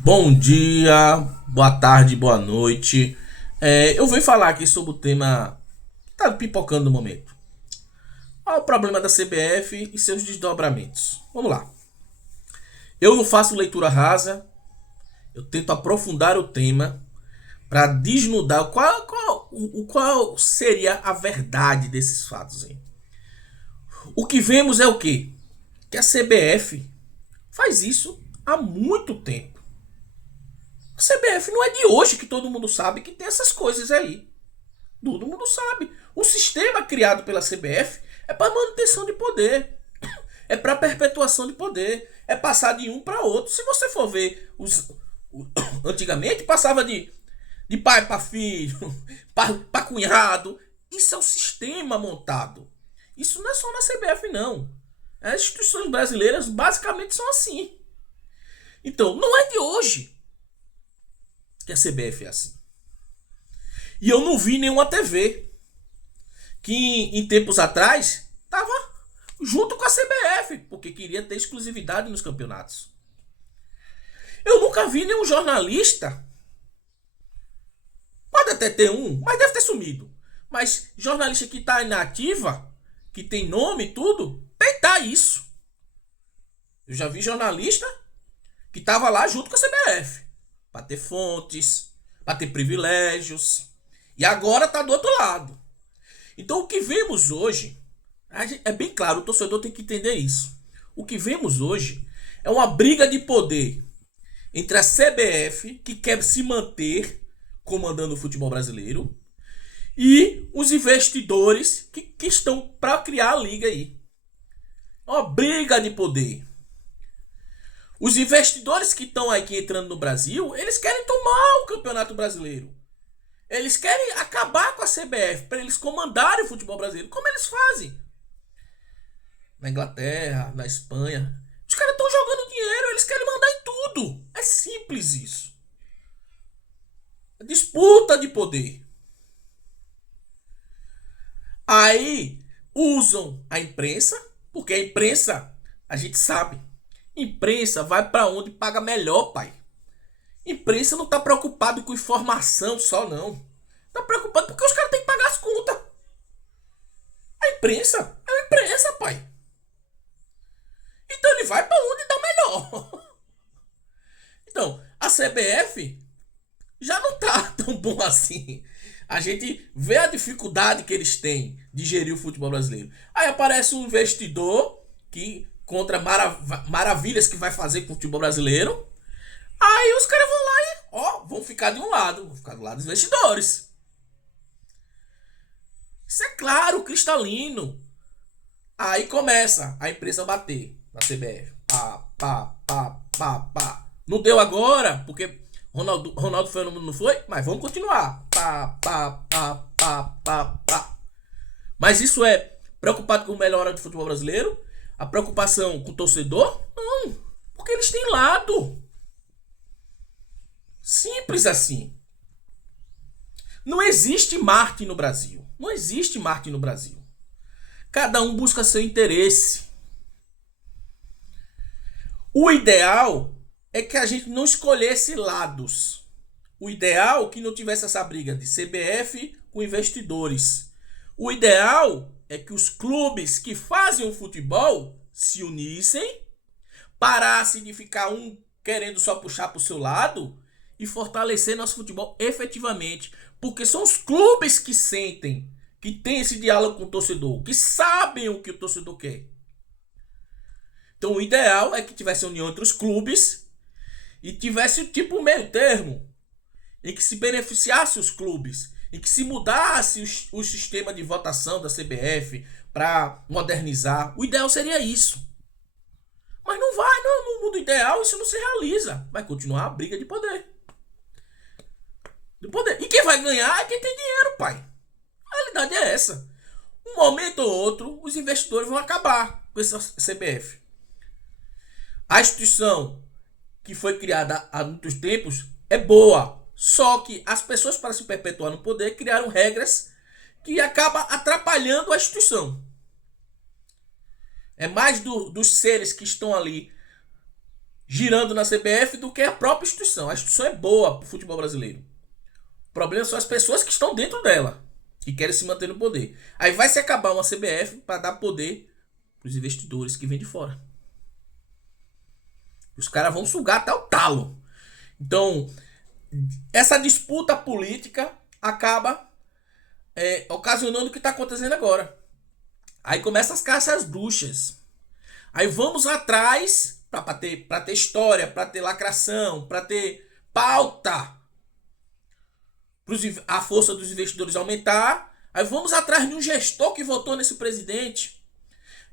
Bom dia, boa tarde, boa noite. Eu venho falar aqui sobre o tema que está pipocando no momento. Qual é o problema da CBF e seus desdobramentos? Vamos lá. Eu não faço leitura rasa, eu tento aprofundar o tema para desnudar qual seria a verdade desses fatos aí. O que vemos é o quê? Que a CBF faz isso há muito tempo. A CBF não é de hoje que todo mundo sabe que tem essas coisas aí. Todo mundo sabe. O sistema criado pela CBF é para manutenção de poder. É para perpetuação de poder. É passar de um para outro. Se você for ver, antigamente passava de pai para filho, para cunhado. Isso é o sistema montado. Isso não é só na CBF, não. As instituições brasileiras basicamente são assim. Então, não é de hoje que a CBF é assim. E eu não vi nenhuma TV que em tempos atrás estava junto com a CBF, porque queria ter exclusividade nos campeonatos. Eu nunca vi nenhum jornalista, pode até ter um, mas deve ter sumido. Mas jornalista que está inativa, que tem nome e tudo, peitar isso. Eu já vi jornalista que estava lá junto com a CBF, para ter fontes, para ter privilégios, e agora está do outro lado. Então o que vemos hoje, é bem claro, o torcedor tem que entender isso. O que vemos hoje é uma briga de poder entre a CBF, que quer se manter comandando o futebol brasileiro, e os investidores que estão para criar a liga aí. É uma briga de poder. Os investidores que estão aqui entrando no Brasil, eles querem tomar o Campeonato Brasileiro. Eles querem acabar com a CBF para eles comandarem o futebol brasileiro. Como eles fazem? Na Inglaterra, na Espanha. Os caras estão jogando dinheiro, eles querem mandar em tudo. É simples isso. É disputa de poder. Aí usam a imprensa, porque a imprensa, a gente sabe, imprensa vai para onde paga melhor, pai. Imprensa não tá preocupado com informação só, não. Tá preocupado porque os caras têm que pagar as contas. A imprensa é uma imprensa, pai. Então ele vai pra onde dá melhor. Então, a CBF já não tá tão bom assim. A gente vê a dificuldade que eles têm de gerir o futebol brasileiro. Aí aparece um investidor que contra maravilhas que vai fazer com o futebol brasileiro. Aí os caras vão lá e, vão ficar de um lado. Vão ficar do lado dos investidores. Isso é claro, cristalino. Aí começa a imprensa bater na CBF. Pá, pá, pá, pá, pá. Não deu agora, porque Ronaldo Fenômeno não foi, mas vamos continuar. Pá, pá, pá, pá, pá, pá. Mas isso é preocupado com a melhora do futebol brasileiro? A preocupação com o torcedor? Não, porque eles têm lado. Simples assim. Não existe marketing no Brasil. Não existe marketing no Brasil. Cada um busca seu interesse. O ideal é que a gente não escolhesse lados. O ideal é que não tivesse essa briga de CBF com investidores. O ideal é que os clubes que fazem o futebol se unissem, parassem de ficar um querendo só puxar para o seu lado e fortalecer nosso futebol efetivamente. Porque são os clubes que sentem, que tem esse diálogo com o torcedor, que sabem o que o torcedor quer. Então o ideal é que tivesse união entre os clubes e tivesse tipo um meio termo, em que se beneficiasse os clubes, em que se mudasse o sistema de votação da CBF para modernizar. O ideal seria isso. Mas não vai, não, no mundo ideal isso não se realiza. Vai continuar a briga de poder. E quem vai ganhar é quem tem dinheiro, pai. A realidade é essa. Um momento ou outro, os investidores vão acabar com essa CBF. A instituição que foi criada há muitos tempos é boa. Só que as pessoas, para se perpetuar no poder, criaram regras que acabam atrapalhando a instituição. É mais dos seres que estão ali girando na CBF do que a própria instituição. A instituição é boa pro futebol brasileiro. O problema são as pessoas que estão dentro dela, que querem se manter no poder. Aí vai se acabar uma CBF para dar poder pros investidores que vêm de fora. Os caras vão sugar até o talo. Então, essa disputa política acaba ocasionando o que está acontecendo agora. Aí começam as caças às bruxas. Aí vamos atrás para ter história, para ter lacração, para ter pauta, a força dos investidores aumentar. Aí vamos atrás de um gestor que votou nesse presidente.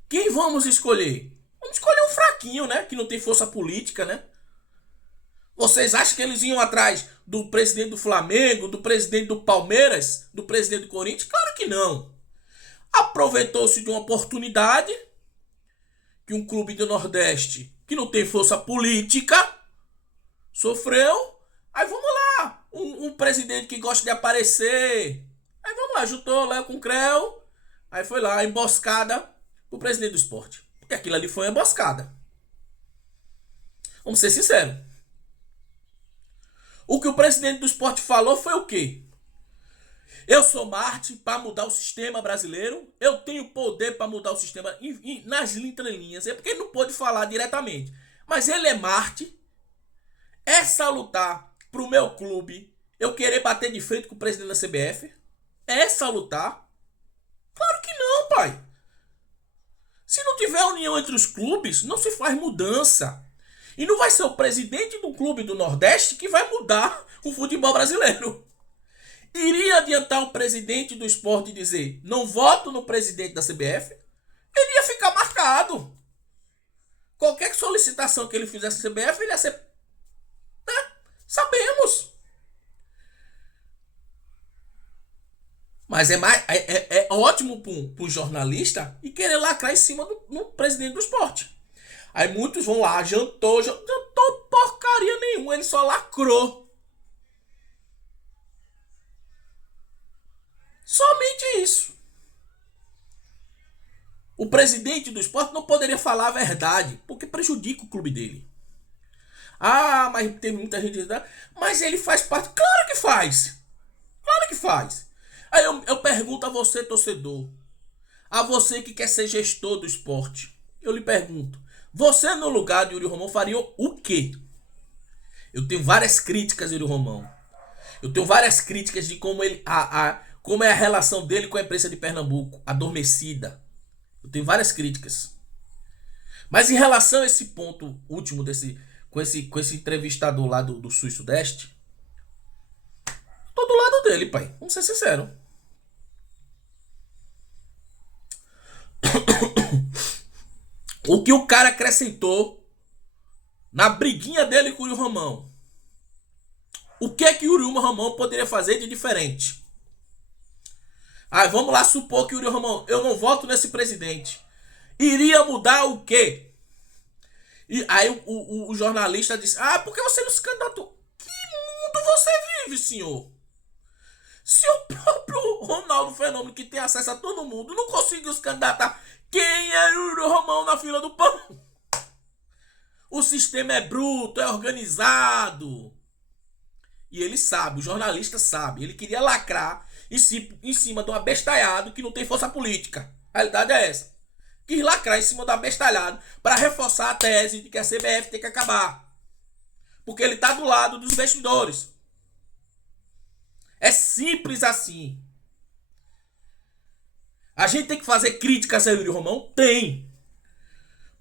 Quem vamos escolher? Vamos escolher um fraquinho, né? Que não tem força política, né? Vocês acham que eles iam atrás do presidente do Flamengo, do presidente do Palmeiras, do presidente do Corinthians? Claro que não. Aproveitou-se de uma oportunidade que um clube do Nordeste, que não tem força política, sofreu. Aí vamos lá, um presidente que gosta de aparecer. Aí vamos lá, juntou Léo com o Creu. Aí foi lá, emboscada pro presidente do Sport. Porque aquilo ali foi uma emboscada. Vamos ser sinceros. O que o presidente do Sport falou foi o quê? Eu sou Marte para mudar o sistema brasileiro. Eu tenho poder para mudar o sistema nas entrelinhas. É porque ele não pôde falar diretamente. Mas ele é Marte. É salutar pro meu clube eu querer bater de frente com o presidente da CBF? É salutar? Claro que não, pai. Se não tiver união entre os clubes, não se faz mudança. E não vai ser o presidente do clube do Nordeste que vai mudar o futebol brasileiro. Iria adiantar o presidente do Sport e dizer, não voto no presidente da CBF? Ele ia ficar marcado. Qualquer solicitação que ele fizesse à CBF, ele ia ser... Sabemos. Mas é ótimo para um jornalista e querer lacrar em cima do presidente do Sport. Aí muitos vão lá, jantou porcaria nenhuma, ele só lacrou. Somente isso. O presidente do Sport não poderia falar a verdade, porque prejudica o clube dele. Ah, mas tem muita gente... Mas ele faz parte... Claro que faz. Claro que faz. Aí eu pergunto a você, torcedor. A você que quer ser gestor do esporte. Eu lhe pergunto. Você no lugar de Yuri Romão faria o quê? Eu tenho várias críticas a Yuri Romão. Eu tenho várias críticas de como ele... como é a relação dele com a imprensa de Pernambuco. Adormecida. Eu tenho várias críticas. Mas em relação a esse ponto último com esse entrevistador lá do Sul e Sudeste, tô do lado dele, pai. Vamos ser sinceros. O que o cara acrescentou na briguinha dele com o Yuri Romão? O que é que o Yuri Romão poderia fazer de diferente? Vamos lá supor que o Yuri Romão, eu não voto nesse presidente. Iria mudar o quê? E aí o jornalista disse, porque você não se candidatou. Que mundo você vive, senhor? Se o próprio Ronaldo Fenômeno, que tem acesso a todo mundo, não conseguiu se candidatar, quem é Yuri Romão na fila do pão? O sistema é bruto, é organizado. E ele sabe, o jornalista sabe. Ele queria lacrar em cima de um abestalhado que não tem força política. A realidade é essa. Quis lacrar em cima do abestalhado para reforçar a tese de que a CBF tem que acabar. Porque ele está do lado dos investidores. É simples assim. A gente tem que fazer críticas a Yuri Romão? Tem.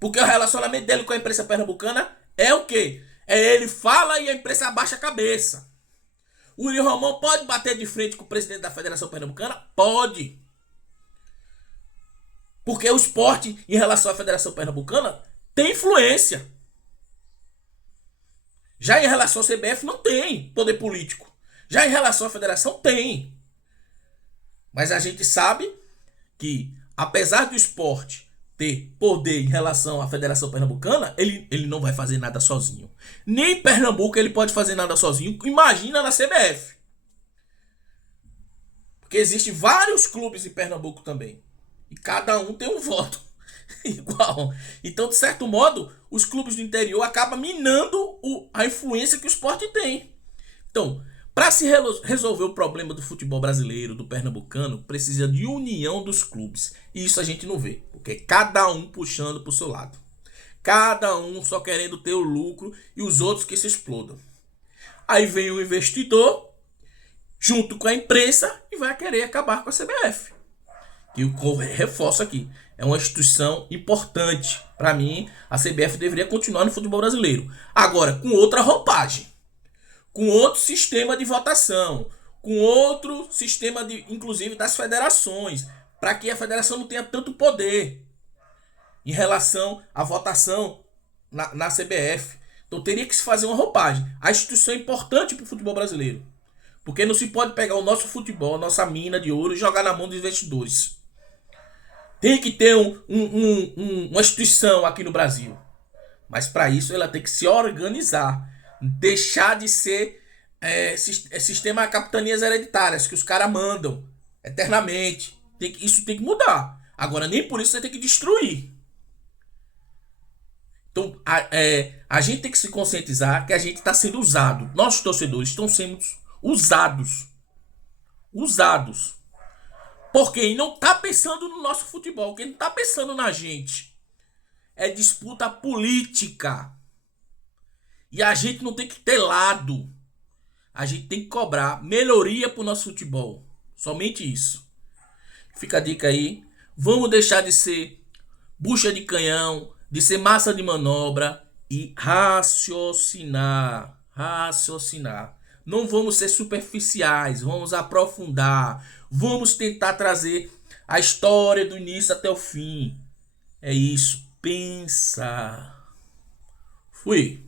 Porque o relacionamento dele com a imprensa pernambucana é o quê? Ele fala e a imprensa abaixa a cabeça. O Yuri Romão pode bater de frente com o presidente da Federação Pernambucana? Pode. Porque o esporte, em relação à Federação Pernambucana, tem influência. Já em relação à CBF, não tem poder político. Já em relação à Federação, tem. Mas a gente sabe que, apesar do esporte ter poder em relação à Federação Pernambucana, ele não vai fazer nada sozinho. Nem em Pernambuco ele pode fazer nada sozinho. Imagina na CBF. Porque existem vários clubes em Pernambuco também. E cada um tem um voto igual. Então, de certo modo, os clubes do interior acabam minando a influência que o esporte tem. Então, para se resolver o problema do futebol brasileiro, do pernambucano, precisa de união dos clubes. E isso a gente não vê, porque cada um puxando para o seu lado. Cada um só querendo ter o lucro e os outros que se explodam. Aí vem o investidor, junto com a imprensa, e vai querer acabar com a CBF. E eu reforço aqui, é uma instituição importante. Para mim, a CBF deveria continuar no futebol brasileiro. Agora, com outra roupagem, com outro sistema de votação, com outro sistema, inclusive, das federações, para que a federação não tenha tanto poder em relação à votação na CBF. Então teria que se fazer uma roupagem. A instituição é importante para o futebol brasileiro. Porque não se pode pegar o nosso futebol, a nossa mina de ouro e jogar na mão dos investidores. Tem que ter uma instituição aqui no Brasil. Mas para isso ela tem que se organizar. Deixar de ser sistema capitanias hereditárias, que os caras mandam eternamente. Isso tem que mudar. Agora, nem por isso você tem que destruir. Então, a gente tem que se conscientizar que a gente está sendo usado. Nossos torcedores estão sendo usados. Usados. Porque ele não está pensando no nosso futebol. Quem não está pensando na gente. É disputa política. E a gente não tem que ter lado. A gente tem que cobrar melhoria para o nosso futebol. Somente isso. Fica a dica aí. Vamos deixar de ser bucha de canhão, de ser massa de manobra e raciocinar. Raciocinar. Não vamos ser superficiais, vamos aprofundar. Vamos tentar trazer a história do início até o fim. É isso. Pensa. Fui.